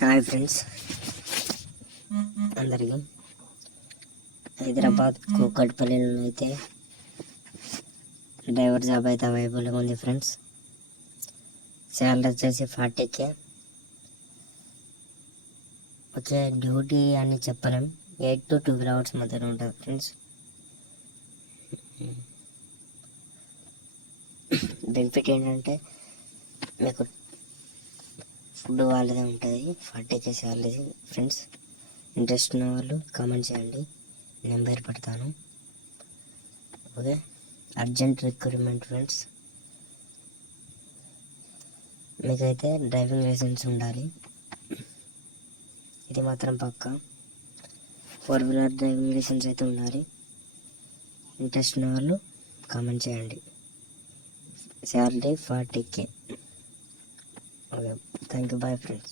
Hi friends అందరికీ. హైదరాబాద్ కూకట్పల్లిలో అయితే డ్రైవర్ జాబ్ అయితే అవైలబుల్గా ఉంది ఫ్రెండ్స్. శాలరీ వచ్చేసి 40K. వచ్చే డ్యూటీ అని చెప్పలేం, 8 to 12 hours మధ్యలో ఉంటుంది ఫ్రెండ్స్. బెనిఫిట్ ఏంటంటే మీకు ఫుడ్ వాళ్ళదే ఉంటుంది. 40K salary friends. ఇంట్రెస్ట్ ఉన్న వాళ్ళు కామెంట్ చేయండి, నెంబర్ పెడతాను. Okay, urgent recruitment friends. మీకైతే డ్రైవింగ్ లైసెన్స్ ఉండాలి, ఇది మాత్రం పక్కా. 4-wheeler డ్రైవింగ్ లైసెన్స్ అయితే ఉండాలి. ఇంట్రెస్ట్ ఉన్న వాళ్ళు కామెంట్ చేయండి. Salary 40K. Okay, thank you, bye friends.